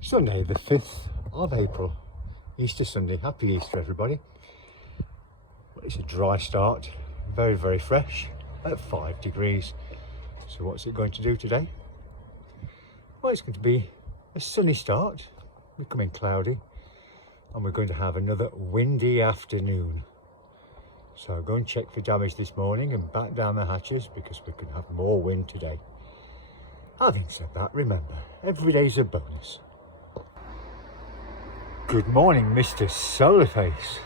Sunday the 5th of April, Easter Sunday. Happy Easter everybody. Well, it's a dry start, very fresh at 5 degrees. So what's it going to do today? Well, it's going to be a sunny start, becoming cloudy, and we're going to have another windy afternoon. So I'll go and check for damage this morning and back down the hatches because we can have more wind today. Having said that, remember, every day's a bonus. Good morning, Mr. Solarface.